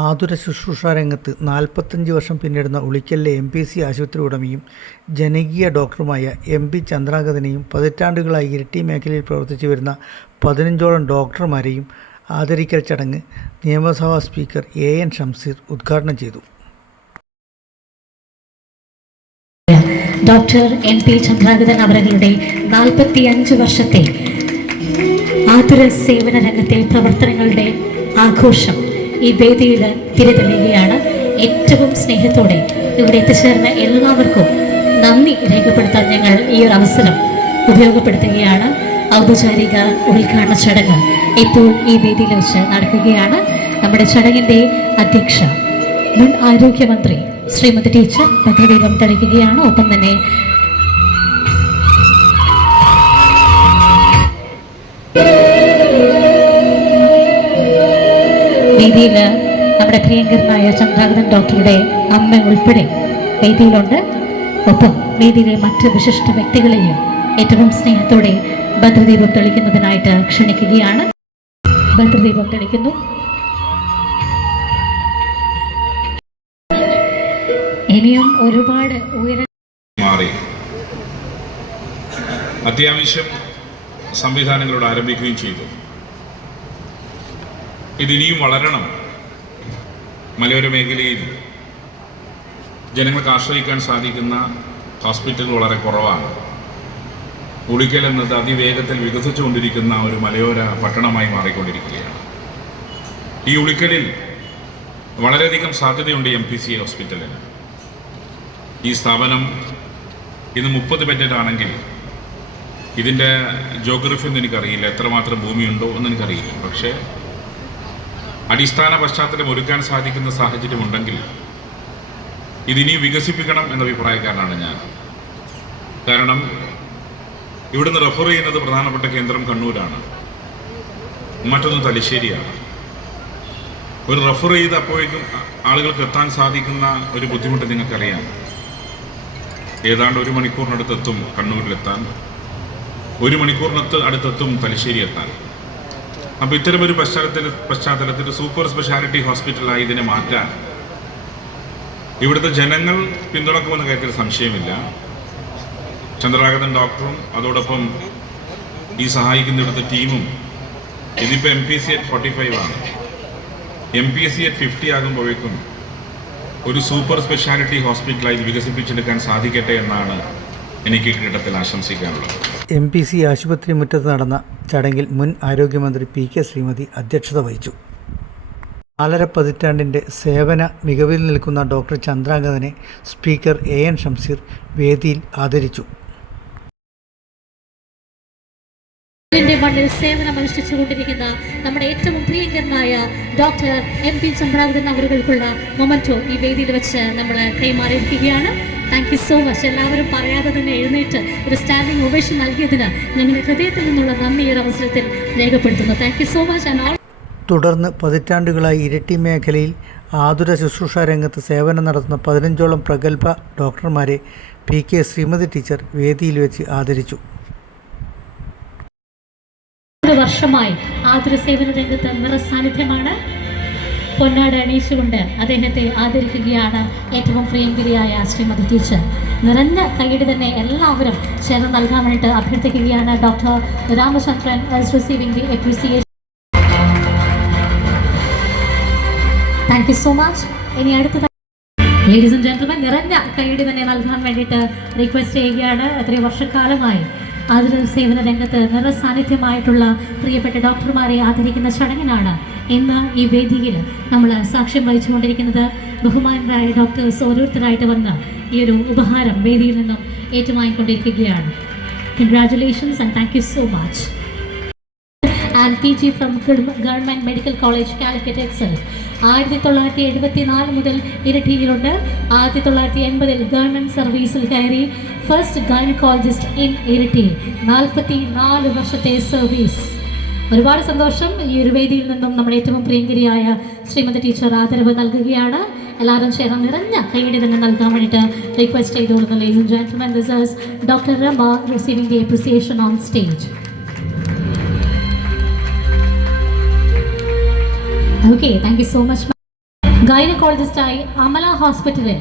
ആതുര ശുശ്രൂഷ രംഗത്ത് 45 വർഷം പിന്നിടുന്ന ഉളിക്കലിലെ MPC ആശുപത്രി ഉടമയും ജനകീയ ഡോക്ടറുമായ MP ചന്ദ്രാംഗതനെയും പതിറ്റാണ്ടുകളായി ഇരിട്ടി മേഖലയിൽ പ്രവർത്തിച്ചു വരുന്ന 15ഓളം ഡോക്ടർമാരെയും ആദരിക്കൽ ചടങ്ങ് നിയമസഭാ സ്പീക്കർ AN ഷംസീർ ഉദ്ഘാടനം ചെയ്തു. ഡോക്ടർ MP ചന്ദ്രാംഗതൻ അവരുടെ 45 വർഷത്തെ ആതുര സേവന രംഗത്തെ പ്രവർത്തനങ്ങളുടെ ആഘോഷം ഈ വേദിയിൽ തിരിതെളിയുകയാണ്. ഏറ്റവും സ്നേഹത്തോടെ ഇവിടെ എത്തിച്ചേർന്ന എല്ലാവർക്കും നന്ദി രേഖപ്പെടുത്താൻ ഞങ്ങൾ ഈ ഒരു അവസരം ഉപയോഗപ്പെടുത്തുകയാണ്. ഔപചാരിക ഉദ്ഘാടന ചടങ്ങ് ഇപ്പോൾ ഈ വേദിയിൽ വെച്ച് നടക്കുകയാണ്. നമ്മുടെ ചടങ്ങിൻ്റെ അധ്യക്ഷ മുൻ ആരോഗ്യമന്ത്രി ശ്രീമതി ടീച്ചർ ഭദ്രദീപം തെളിക്കുകയാണ്. ഒപ്പം തന്നെ വേദിയിൽ നമ്മുടെ പ്രിയങ്കരനായ ചന്ദ്രാംഗതൻ ഡോക്ടറുടെ അമ്മ ഉൾപ്പെടെ വേദിയിലുണ്ട്. ഒപ്പം വേദിയിലെ മറ്റ് വിശിഷ്ട വ്യക്തികളെയും ഏറ്റവും സ്നേഹത്തോടെ ഭദ്രദീപം തെളിക്കുന്നതിനായിട്ട് ക്ഷണിക്കുകയാണ്. ഭദ്രദീപം തെളിക്കുന്നു. ഇനിയും ഒരുപാട് മാറി അത്യാവശ്യം സംവിധാനങ്ങളോട് ആരംഭിക്കുകയും ചെയ്തു. ഇതിനിയും വളരണം. മലയോര മേഖലയിൽ ജനങ്ങൾക്ക് ആശ്രയിക്കാൻ സാധിക്കുന്ന ഹോസ്പിറ്റലുകൾ വളരെ കുറവാണ്. ഉളിക്കൽ എന്നത് അതിവേഗത്തിൽ വികസിച്ചുകൊണ്ടിരിക്കുന്ന ഒരു മലയോര പട്ടണമായി മാറിക്കൊണ്ടിരിക്കുകയാണ്. ഈ ഉളിക്കലിൽ വളരെയധികം സാധ്യതയുണ്ട് MPC ഹോസ്പിറ്റലിന്. ഈ സ്ഥാപനം ഇന്ന് 30 ബെഡഡ് ആണെങ്കിൽ ഇതിൻ്റെ ജോഗ്രഫി ഒന്നും എനിക്കറിയില്ല, എത്രമാത്രം ഭൂമിയുണ്ടോ എന്ന് എനിക്കറിയില്ല. പക്ഷേ അടിസ്ഥാന പശ്ചാത്തലം ഒരുക്കാൻ സാധിക്കുന്ന സാഹചര്യമുണ്ടെങ്കിൽ ഇതിനി വികസിപ്പിക്കണം എന്ന അഭിപ്രായക്കാരനാണ് ഞാൻ. കാരണം ഇവിടുന്ന് റെഫർ ചെയ്യുന്നത് പ്രധാനപ്പെട്ട കേന്ദ്രം കണ്ണൂരാണ്, മറ്റൊന്ന് തലശ്ശേരിയാണ്. ഒരു റെഫർ ചെയ്ത് അപ്പോഴേക്കും ആളുകൾക്ക് എത്താൻ സാധിക്കുന്ന ഒരു ബുദ്ധിമുട്ട് നിങ്ങൾക്കറിയാം. ഏതാണ്ട് 1 മണിക്കൂറിനടുത്തെത്തും കണ്ണൂരിലെത്താൻ, 1 മണിക്കൂറിനടുത്തെത്തും തലശ്ശേരി എത്താൻ. അപ്പോൾ ഇത്തരമൊരു പശ്ചാത്തലത്തിൽ സൂപ്പർ സ്പെഷ്യാലിറ്റി ഹോസ്പിറ്റലായി ഇതിനെ മാറ്റാൻ ഇവിടുത്തെ ജനങ്ങൾ പിന്തുണക്കുമെന്ന കാര്യത്തിൽ സംശയമില്ല. ചന്ദ്രാംഗതൻ ഡോക്ടറും അതോടൊപ്പം ഈ സഹായിക്കുന്ന ഇവിടുത്തെ ടീമും. ഇതിപ്പോൾ MPC at 45 ആണ്. MPC at 50 ആകുമ്പോഴേക്കും ഒരു സൂപ്പർ സ്പെഷ്യാലിറ്റി ഹോസ്പിറ്റലായി വികസിപ്പിച്ചെടുക്കാൻ സാധിക്കട്ടെ എന്നാണ് എനിക്ക് ഘട്ടത്തിൽ ആശംസിക്കാനുള്ളത്. MPC ആശുപത്രി മുറ്റത്ത് നടന്ന ചടങ്ങിൽ മുൻ ആരോഗ്യമന്ത്രി PK ശ്രീമതി അധ്യക്ഷത വഹിച്ചു. 4.5 പതിറ്റാണ്ടിൻ്റെ സേവന മികവിൽ നിൽക്കുന്ന ഡോക്ടർ ചന്ദ്രാംഗതനെ സ്പീക്കർ AN ഷംസീർ വേദിയിൽ ആദരിച്ചു. മണ്ണിൽ സേവനമനുഷ്ഠിച്ചുകൊണ്ടിരിക്കുന്ന നമ്മുടെ ഏറ്റവും പ്രിയങ്കരനായ ഡോക്ടർ MP ചന്ദ്രാംഗതൻ അവർക്കുള്ള മൊമെന്റോ ഈ വേദിയിൽ വെച്ച് നമ്മൾ കൈമാറിയിരിക്കുകയാണ്. Thank you so much. എല്ലാവരും പറയാതെ തന്നെ എഴുന്നേറ്റ് ഒരു സ്റ്റാൻഡിംഗ് ഒവേഷൻ നൽകിയതിന് ഞങ്ങളുടെ ഹൃദയത്തിൽ നിന്നുള്ള നന്ദി ഈ ഒരു അവസരത്തിൽ രേഖപ്പെടുത്തുന്നു. Thank you so much. തുടർന്ന് പതിറ്റാണ്ടുകളായി ഇരിട്ടി മേഖലയിൽ ആതുര ശുശ്രൂഷ രംഗത്ത് സേവനം നടത്തുന്ന 15ഓളം പ്രഗത്ഭ ഡോക്ടർമാരെ PK ശ്രീമതി ടീച്ചർ വേദിയിൽ വെച്ച് ആദരിച്ചു. വർഷമായി ആതുര സേവന രംഗത്ത് നിറസാന്നിധ്യമാണ്. പൊന്നാട് അണിയിച്ചുകൊണ്ട് അദ്ദേഹത്തെ ആദരിക്കുകയാണ് ഏറ്റവും പ്രിയങ്കരിയായ ശ്രീമതി ടീച്ചർ. നിറഞ്ഞ കൈയ്യടി തന്നെ എല്ലാവരും ചേർന്ന് നൽകാൻ വേണ്ടിയിട്ട് അഭ്യർത്ഥിക്കുകയാണ്. Doctor Ramachandran is receiving the appreciation. Thank you so much. ഇനി അടുത്ത ലേഡീസ് ആൻഡ് ജെന്റിൽമെൻ നിറഞ്ഞ കൈയ്യടി തന്നെ നൽകാൻ വേണ്ടിയിട്ട് റിക്വസ്റ്റ് ചെയ്യുകയാണ്. എത്രയോ വർഷക്കാലമായി ആതുര സേവന രംഗത്ത് നിറസാന്നിധ്യമായിട്ടുള്ള പ്രിയപ്പെട്ട ഡോക്ടർമാരെ ആദരിക്കുന്ന ചടങ്ങിനാണ് ഇന്ന് ഈ വേദിയിൽ നമ്മൾ സാക്ഷ്യം വഹിച്ചുകൊണ്ടിരിക്കുന്നത്. ബഹുമാനരായ ഡോക്ടേഴ്സ് ഓരോരുത്തരായിട്ട് വന്ന് ഈ ഒരു ഉപഹാരം വേദിയിൽ നിന്നും ഏറ്റുവാങ്ങിക്കൊണ്ടിരിക്കുകയാണ്. Congratulations and thank you so much. And PG from government medical college Calicut excel. 1974 മുതൽ ഇരിട്ടിയിലുണ്ട്. 1980 ഗവൺമെൻറ് സർവീസിൽ കയറി ഫസ്റ്റ് ഗൈനക്കോളജിസ്റ്റ് ഇൻ ഇരിട്ടി. 44 വർഷത്തെ സർവീസ്. ഒരുപാട് സന്തോഷം. ഈ ഒരു വേദിയിൽ നിന്നും നമ്മുടെ ഏറ്റവും പ്രിയങ്കരിയായ ശ്രീമതി ടീച്ചർ ആദരവ് നൽകുകയാണ്. എല്ലാവരും ചേർന്ന് നിറഞ്ഞ കൈയ്യടി തന്നെ നൽകാൻ വേണ്ടിയിട്ട് റിക്വസ്റ്റ് ചെയ്തുകൊള്ളുന്നു. Ladies and gentlemen, this is doctor Rama receiving the appreciation on stage. Okay, thank you so much. ഗൈനക്കോളജിസ്റ്റായി അമല ഹോസ്പിറ്റലിൽ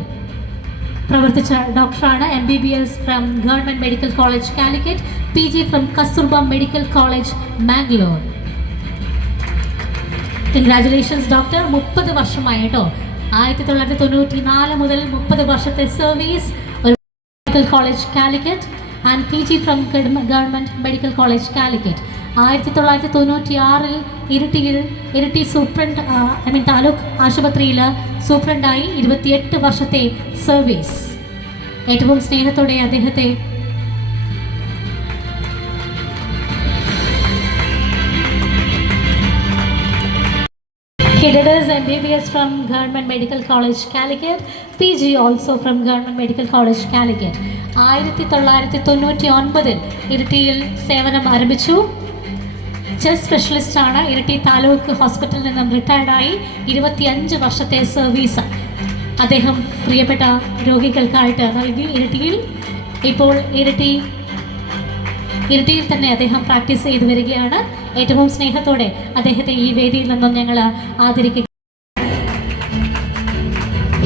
പ്രവർത്തിച്ച ഡോക്ടറാണ്. MBBS from government medical college Calicut, PG from Kasturba medical college Mangalore. Congratulations doctor. 30 വർഷമായി കേട്ടോ, 1994 മുതൽ 30 വർഷത്തെ സർവീസ്. ഒരു medical college Calicut and PG from government medical college Calicut. 1996 Iritty superintendent taluk ആശുപത്രിയിൽ സൂപ്രണ്ടായി 28 വർഷത്തെ സർവീസ്. ഏറ്റവും സ്നേഹത്തോടെ അദ്ദേഹത്തെ He did his MBBS from Government Medical College Calicut, PG also from Government Medical College Calicut. 1999 ഇരിട്ടിയിൽ സേവനം ആരംഭിച്ചു. ചെസ്റ്റ് സ്പെഷ്യലിസ്റ്റ് ആണ്. ഇരിട്ടി താലൂക്ക് ഹോസ്പിറ്റലിൽ നിന്നും റിട്ടയർഡായി 25 വർഷത്തെ സർവീസ് അദ്ദേഹം പ്രിയപ്പെട്ട രോഗികൾക്കായിട്ട് നൽകി. ഇപ്പോൾ ഇരിട്ടിയിൽ തന്നെ അദ്ദേഹം പ്രാക്ടീസ് ചെയ്തു വരികയാണ്. ഏറ്റവും സ്നേഹത്തോടെ അദ്ദേഹത്തെ ഈ വേദിയിൽ നിന്നും ഞങ്ങൾ ആദരിക്കുക.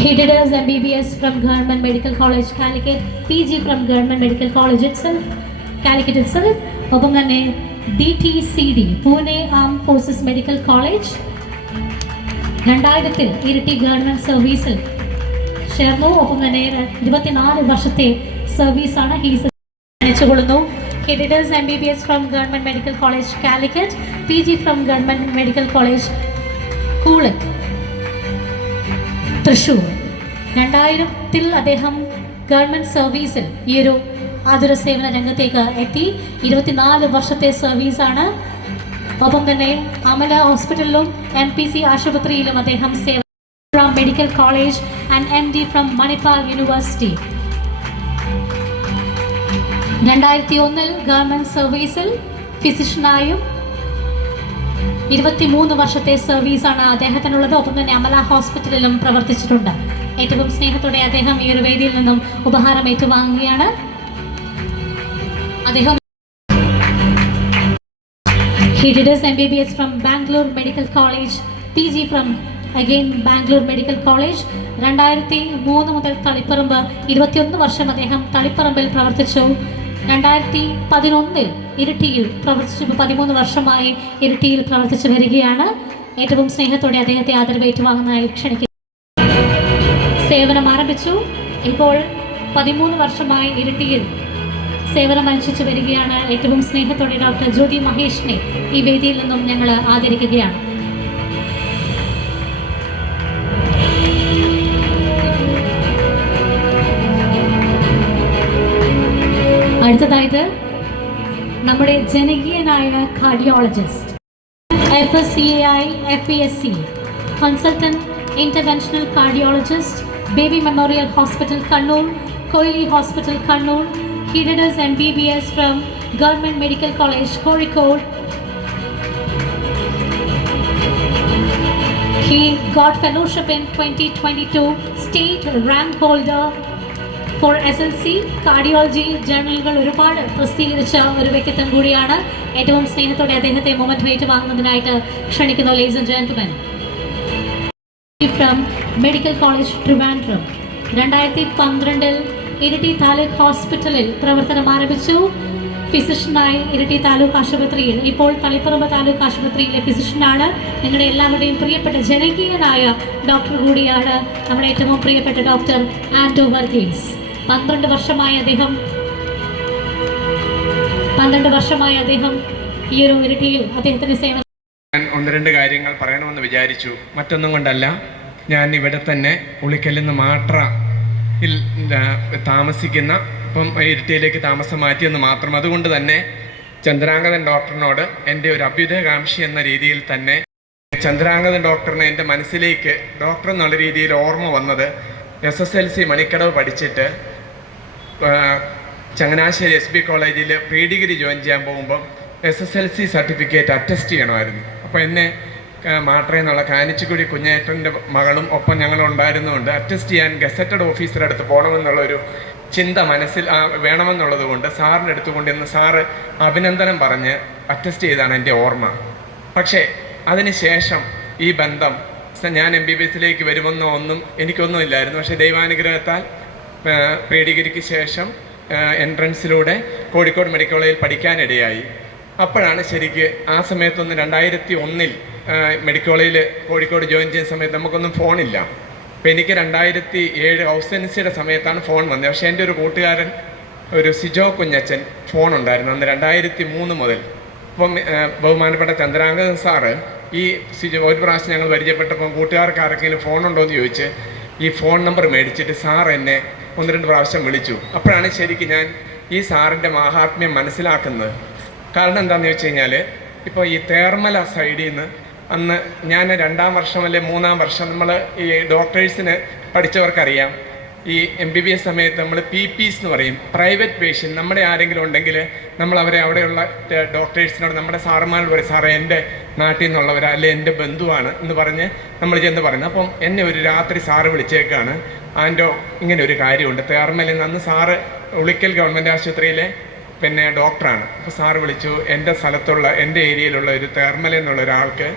He did his MBBS from Government Medical College Calicut, PG from Government Medical College Calicut itself. ഒപ്പം തന്നെ DTCD Pune armed forces medical college 2000 Iritty government സർവീസിൽ ചേർന്നു. ഒപ്പം തന്നെ 24 വർഷത്തെ സർവീസാണ് ക്ഷണിച്ചുകൊള്ളുന്നു. He did his MBBS from Government Medical College Calicut, PG from Government Medical College Kulik, Thrissur. 2000 അദ്ദേഹം government സർവീസിൽ ഈ ഒരു ആതുര സേവന രംഗത്തേക്ക് എത്തി. 24 വർഷത്തെ സർവീസാണ്. ഒപ്പം തന്നെ അമല ഹോസ്പിറ്റലിലും MPC ആശുപത്രിയിലും അദ്ദേഹം സേവനം from medical college and MD from Manipal university. 2001 government സർവീസിൽ ഫിസിഷ്യനായും 23 വർഷത്തെ സർവീസാണ് അദ്ദേഹത്തിനുള്ളത്. ഒപ്പം തന്നെ അമല ഹോസ്പിറ്റലിലും പ്രവർത്തിച്ചിട്ടുണ്ട്. ഏറ്റവും സ്നേഹത്തോടെ അദ്ദേഹം ഈ ഒരു വേദിയിൽ നിന്നും ഉപഹാരം ഏറ്റുവാങ്ങുകയാണ്. അദ്ദേഹം He did his MBBS from Bangalore Medical College, PG from again Bangalore Medical College. 2003 മുതൽ തളിപ്പറമ്പ് 21 വർഷം അദ്ദേഹം തളിപ്പറമ്പിൽ പ്രവർത്തിച്ചു. 2011 ഇരിട്ടിയിൽ പ്രവർത്തിച്ചു. 13 വർഷമായി ഇരിട്ടിയിൽ പ്രവർത്തിച്ചു വരികയാണ്. ഏറ്റവും സ്നേഹത്തോടെ അദ്ദേഹത്തെ ആദരവ് ഏറ്റുവാങ്ങുന്നതായി ക്ഷണിക്കുന്നു. സേവനം ആരംഭിച്ചു. ഇപ്പോൾ 13 വർഷമായി ഇരിട്ടിയിൽ സേവനം അനുഷ്ഠിച്ചു വരികയാണ്. ഏറ്റവും സ്നേഹത്തോടെ ഡോക്ടർ ജ്യോതി മഹേഷിനെ ഈ വേദിയിൽ നിന്നും ഞങ്ങൾ ആദരിക്കുകയാണ്. അടുത്തതായിട്ട് നമ്മുടെ ജനകീയനായ cardiologist, FSCAI FESC consultant interventional cardiologist, baby memorial hospital Kannur, Koyili hospital Kannur. He did his MBBS from Government Medical College Kozhikode. He got fellowship in 2022, state rank holder for SLC cardiology ജേർണലുകൾ ഒരുപാട് പ്രസിദ്ധീകരിച്ച ഒരു വ്യക്തിത്വം കൂടിയാണ്. ഏറ്റവും സ്നേഹത്തോടെ അദ്ദേഹത്തെ മൊമെന്റ് ഏറ്റുവാങ്ങുന്നതിനായിട്ട് ക്ഷണിക്കുന്നു. Ladies and gentlemen, from medical college Trivandrum 2012 Iritty taluk ഹോസ്പിറ്റലിൽ പ്രവർത്തനം ആരംഭിച്ചു. ഫിസിഷ്യനായി ഇരിട്ടി താലൂക്ക് ആശുപത്രിയിൽ, ഇപ്പോൾ തളിപ്പറമ്പ് താലൂക്ക് ആശുപത്രിയിലെ ഫിസിഷ്യനാണ്. നിങ്ങളുടെ എല്ലാവരുടെയും പ്രിയപ്പെട്ട ജനകീയനായ ഡോക്ടർ കൂടിയാണ് നമ്മുടെ ഏറ്റവും പ്രിയപ്പെട്ട ഡോക്ടർ ആൻഡോ വർഗീസ്. 12 വർഷമായി അദ്ദേഹം ഈ ഒരു ഇരിട്ടിയിൽ അദ്ദേഹത്തിൻ്റെ സേവനം. ഞാൻ 1-2 കാര്യങ്ങൾ പറയണമെന്ന് വിചാരിച്ചു. മറ്റൊന്നും കൊണ്ടല്ല, ഞാൻ ഇവിടെ തന്നെ ഉളിക്കലിൽ നിന്ന് മാട്രയിൽ താമസിക്കുന്ന, ഇപ്പം ഇരിട്ടിയിലേക്ക് താമസം മാറ്റിയെന്ന് മാത്രം. അതുകൊണ്ട് തന്നെ ചന്ദ്രാംഗതൻ ഡോക്ടറിനോട് എൻ്റെ ഒരു അഭ്യുദയകാംക്ഷി എന്ന രീതിയിൽ തന്നെ ചന്ദ്രാംഗതൻ ഡോക്ടറിനെ എൻ്റെ മനസ്സിലേക്ക് ഡോക്ടർ എന്നുള്ള രീതിയിൽ ഓർമ്മ വന്നത്, SSLC മണിക്കടവ് പഠിച്ചിട്ട് ചങ്ങനാശ്ശേരി SB കോളേജിൽ പ്രീ ഡിഗ്രി ജോയിൻ ചെയ്യാൻ പോകുമ്പം SSLC സർട്ടിഫിക്കറ്റ് അറ്റസ്റ്റ് ചെയ്യണമായിരുന്നു. അപ്പോൾ എന്നെ മാട്രയിൽ നിന്നുള്ള കാനിച്ചുകുടി കുഞ്ഞേട്ടൻ്റെ മകളും ഒപ്പം ഞങ്ങളുണ്ടായിരുന്നുകൊണ്ട് അറ്റസ്റ്റ് ചെയ്യാൻ ഗസറ്റഡ് ഓഫീസറുടെ അടുത്ത് പോകണമെന്നുള്ളൊരു ചിന്ത മനസ്സിൽ വേണമെന്നുള്ളത് കൊണ്ട് സാറിൻ്റെ അടുത്ത് കൊണ്ടിരുന്ന് സാറ് അഭിനന്ദനം പറഞ്ഞ് അറ്റസ്റ്റ് ചെയ്താണ് എൻ്റെ ഓർമ്മ. പക്ഷേ അതിന് ശേഷം ഈ ബന്ധം ഞാൻ MBBS വരുമെന്നോ ഒന്നും എനിക്കൊന്നും ഇല്ലായിരുന്നു. പക്ഷേ ദൈവാനുഗ്രഹത്താൽ പ്രീ ഡിഗ്രിക്ക് ശേഷം എൻട്രൻസിലൂടെ കോഴിക്കോട് മെഡിക്കൽ കോളേജിൽ പഠിക്കാനിടയായി. അപ്പോഴാണ് ശരിക്ക് ആ സമയത്തൊന്ന് 2001 മെഡിക്കൽ കോളേജിൽ കോഴിക്കോട് ജോയിൻ ചെയ്യുന്ന സമയത്ത് നമുക്കൊന്നും ഫോണില്ല. അപ്പോൾ എനിക്ക് 2007 ഹൗസ് സെൻസിയുടെ സമയത്താണ് ഫോൺ വന്നത്. പക്ഷേ എൻ്റെ ഒരു കൂട്ടുകാരൻ, ഒരു സിജോ കുഞ്ഞച്ചൻ, ഫോൺ ഉണ്ടായിരുന്നു അന്ന് 2003 മുതൽ. അപ്പം ബഹുമാനപ്പെട്ട ചന്ദ്രാംഗതൻ സാറ് ഈ സിജോ ഒരു പ്രാവശ്യം ഞങ്ങൾ പരിചയപ്പെട്ടപ്പോൾ കൂട്ടുകാർക്ക് ആർക്കെങ്കിലും ഫോണുണ്ടോ എന്ന് ചോദിച്ച് ഈ ഫോൺ നമ്പർ മേടിച്ചിട്ട് സാർ എന്നെ 1-2 പ്രാവശ്യം വിളിച്ചു. അപ്പോഴാണ് ശരിക്കും ഞാൻ ഈ സാറിൻ്റെ മാഹാത്മ്യം മനസ്സിലാക്കുന്നത്. കാരണം എന്താണെന്ന് വെച്ച് കഴിഞ്ഞാൽ, ഇപ്പോൾ ഈ തേർമല സൈഡിൽ നിന്ന് അന്ന് ഞാൻ 2ാം വർഷം അല്ലെങ്കിൽ 3ാം വർഷം നമ്മൾ ഈ ഡോക്ടേഴ്സിന് പഠിച്ചവർക്കറിയാം, ഈ MBBS സമയത്ത് നമ്മൾ PPs എന്ന് പറയും, പ്രൈവറ്റ് പേഷ്യൻ്റ്. നമ്മുടെ ആരെങ്കിലും ഉണ്ടെങ്കിൽ നമ്മൾ അവരെ അവിടെയുള്ള ഡോക്ടേഴ്സിനോട്, നമ്മുടെ സാറന്മാരോട് പറയും, സാറേ എൻ്റെ നാട്ടിൽ നിന്നുള്ളവരാ അല്ലെ എൻ്റെ ബന്ധുവാണ് എന്ന് പറഞ്ഞ് നമ്മൾ ചെന്ന് പറയുന്നത്. അപ്പം എന്നെ ഒരു രാത്രി സാറ് വിളിച്ചേക്കാണ്, ആൻറ്റോ ഇങ്ങനെ ഒരു കാര്യമുണ്ട് തേർമലിൽ നിന്ന്. അന്ന് സാറ് ഉളിക്കൽ ഗവൺമെൻറ് ആശുപത്രിയിലെ ഡോക്ടറാണ്. അപ്പോൾ സാറ് വിളിച്ചു, എൻ്റെ സ്ഥലത്തുള്ള എൻ്റെ ഏരിയയിലുള്ള ഒരു തേർമല എന്നുള്ള ഒരാൾക്ക്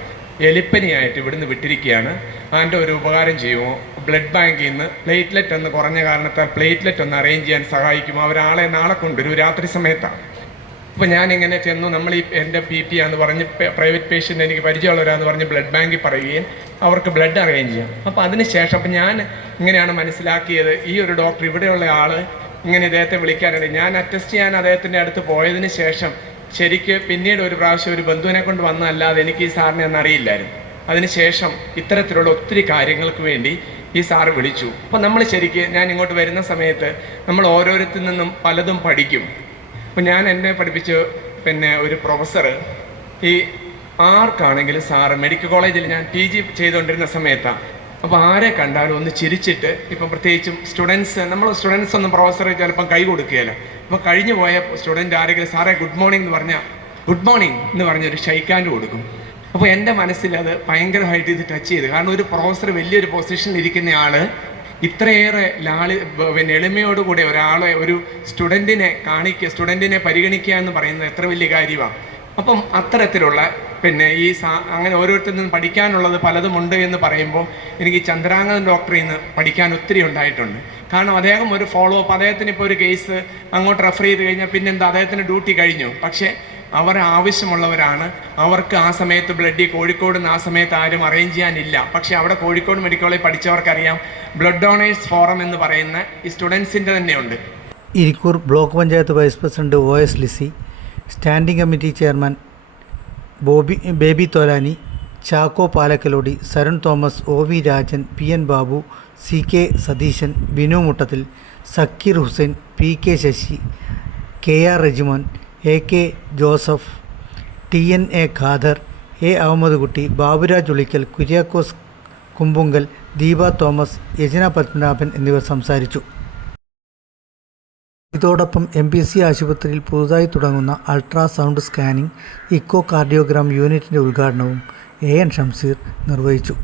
എലിപ്പനിയായിട്ട് ഇവിടുന്ന് വിട്ടിരിക്കുകയാണ്, അതിൻ്റെ ഒരു ഉപകാരം ചെയ്യുമോ? ബ്ലഡ് ബാങ്കിൽ നിന്ന് പ്ലേറ്റ്ലെറ്റ് ഒന്ന് കുറഞ്ഞ കാരണത്താൽ പ്ലേറ്റ്ലെറ്റ് ഒന്ന് അറേഞ്ച് ചെയ്യാൻ സഹായിക്കുമോ? അവരാളെ നാളെ കൊണ്ടുവരും, രാത്രി സമയത്താണ്. അപ്പോൾ ഞാനിങ്ങനെ ചെന്നു, നമ്മൾ ഈ എൻ്റെ PP ആണെന്ന് പറഞ്ഞ് പ്രൈവറ്റ് പേഷ്യൻ്റ് എനിക്ക് പരിചയമുള്ളവരാന്ന് പറഞ്ഞ് ബ്ലഡ് ബാങ്കിൽ പറയുകയും അവർക്ക് ബ്ലഡ് അറേഞ്ച് ചെയ്യാം. അപ്പോൾ അതിന് ശേഷം അപ്പം ഞാൻ ഇങ്ങനെയാണ് മനസ്സിലാക്കിയത്, ഈ ഒരു ഡോക്ടർ ഇവിടെയുള്ള ആൾ ഇങ്ങനെ ഇദ്ദേഹത്തെ വിളിക്കാനുണ്ട്. ഞാൻ അറ്റസ്റ്റ് ചെയ്യാൻ അദ്ദേഹത്തിൻ്റെ അടുത്ത് പോയതിന് ശേഷം ശരിക്ക് പിന്നീട് ഒരു പ്രാവശ്യം ഒരു ബന്ധുവിനെ കൊണ്ട് വന്നതല്ലാതെ എനിക്ക് ഈ സാറിനെ ഒന്നും അറിയില്ലായിരുന്നു. അതിനുശേഷം ഇത്തരത്തിലുള്ള ഒത്തിരി കാര്യങ്ങൾക്ക് വേണ്ടി ഈ സാറ് വിളിച്ചു. അപ്പം നമ്മൾ ശരിക്ക് ഞാൻ ഇങ്ങോട്ട് വരുന്ന സമയത്ത് നമ്മൾ ഓരോരുത്തരിൽ നിന്നും പലതും പഠിക്കും. അപ്പം ഞാൻ എന്നെ പഠിപ്പിച്ച് ഒരു പ്രൊഫസർ, ഈ ആർക്കാണെങ്കിലും സാറ് മെഡിക്കൽ കോളേജിൽ ഞാൻ PG ചെയ്തുകൊണ്ടിരുന്ന സമയത്താണ്. അപ്പോൾ ആരെ കണ്ടാലും ഒന്ന് ചിരിച്ചിട്ട്, ഇപ്പം പ്രത്യേകിച്ചും നമ്മൾ സ്റ്റുഡൻസ് ഒന്നും പ്രൊഫസർ ചിലപ്പം കൈ കൊടുക്കുകയല്ലോ. അപ്പോൾ കഴിഞ്ഞു പോയ സ്റ്റുഡൻറ്റ് ആരെങ്കിലും സാറേ ഗുഡ് മോർണിംഗ് എന്ന് പറഞ്ഞാൽ ഗുഡ് മോർണിംഗ് എന്ന് പറഞ്ഞൊരു ഷെയ്ക്ക് ഹാൻഡ് കൊടുക്കും. അപ്പോൾ എൻ്റെ മനസ്സിൽ അത് ഭയങ്കരമായിട്ട് ഇത് ടച്ച് ചെയ്തു. കാരണം ഒരു പ്രൊഫസർ വലിയൊരു പൊസിഷനിൽ ഇരിക്കുന്ന ആൾ ഇത്രയേറെ എളിമയോടുകൂടി ഒരാളെ, ഒരു സ്റ്റുഡൻറ്റിനെ പരിഗണിക്കുക എന്ന് പറയുന്നത് എത്ര വലിയ കാര്യമാണ്. അപ്പം അത്തരത്തിലുള്ള ഈ അങ്ങനെ ഓരോരുത്തരിൽ നിന്നും പഠിക്കാനുള്ളത് പലതുമുണ്ട് എന്ന് പറയുമ്പോൾ എനിക്ക് ചന്ദ്രാംഗതൻ ഡോക്ടറിൽ നിന്ന് പഠിക്കാൻ ഒത്തിരി ഉണ്ടായിട്ടുണ്ട്. കാരണം അദ്ദേഹം ഒരു ഫോളോ അപ്പ്, അദ്ദേഹത്തിന് ഇപ്പോൾ ഒരു കേസ് അങ്ങോട്ട് റെഫർ ചെയ്ത് കഴിഞ്ഞാൽ പിന്നെന്താ, അദ്ദേഹത്തിന് ഡ്യൂട്ടി കഴിഞ്ഞു. പക്ഷേ അവർ ആവശ്യമുള്ളവരാണ്, അവർക്ക് ആ സമയത്ത് ബ്ലഡ് കോഴിക്കോട് നിന്ന് ആ സമയത്ത് ആരും അറേഞ്ച് ചെയ്യാനില്ല. പക്ഷേ അവിടെ കോഴിക്കോട് മെഡിക്കൽ കോളേജ് പഠിച്ചവർക്കറിയാം, ബ്ലഡ് ഡൊണേഴ്സ് ഫോറം എന്ന് പറയുന്ന ഈ സ്റ്റുഡൻസിൻ്റെ തന്നെയുണ്ട്. Irikkur block panchayat vice president OS Lissy, standing committee chairman Baby Tholani, Chacko Palakkalody, Saran Thomas, OV Rajan, PN Babu, CK Satheesan, Binu Muttathil, Zakir Hussain, PK Sasi, KR Rejimon, AK Joseph, TNA Khader, A Ahammed Kutty, Baburaj Ulikkal, Kuriakose Kumbunkal, Deepa Thomas, Yajana Padmanabhan എന്നിവർ സംസാരിച്ചു. ഇതോടൊപ്പം MPC ആശുപത്രിയിൽ പുതുതായി തുടങ്ങുന്ന അൾട്രാസൗണ്ട് സ്കാനിംഗ് ഇക്കോ കാർഡിയോഗ്രാം യൂണിറ്റിൻ്റെ ഉദ്ഘാടനവും AN ഷംസീർ നിർവഹിച്ചു.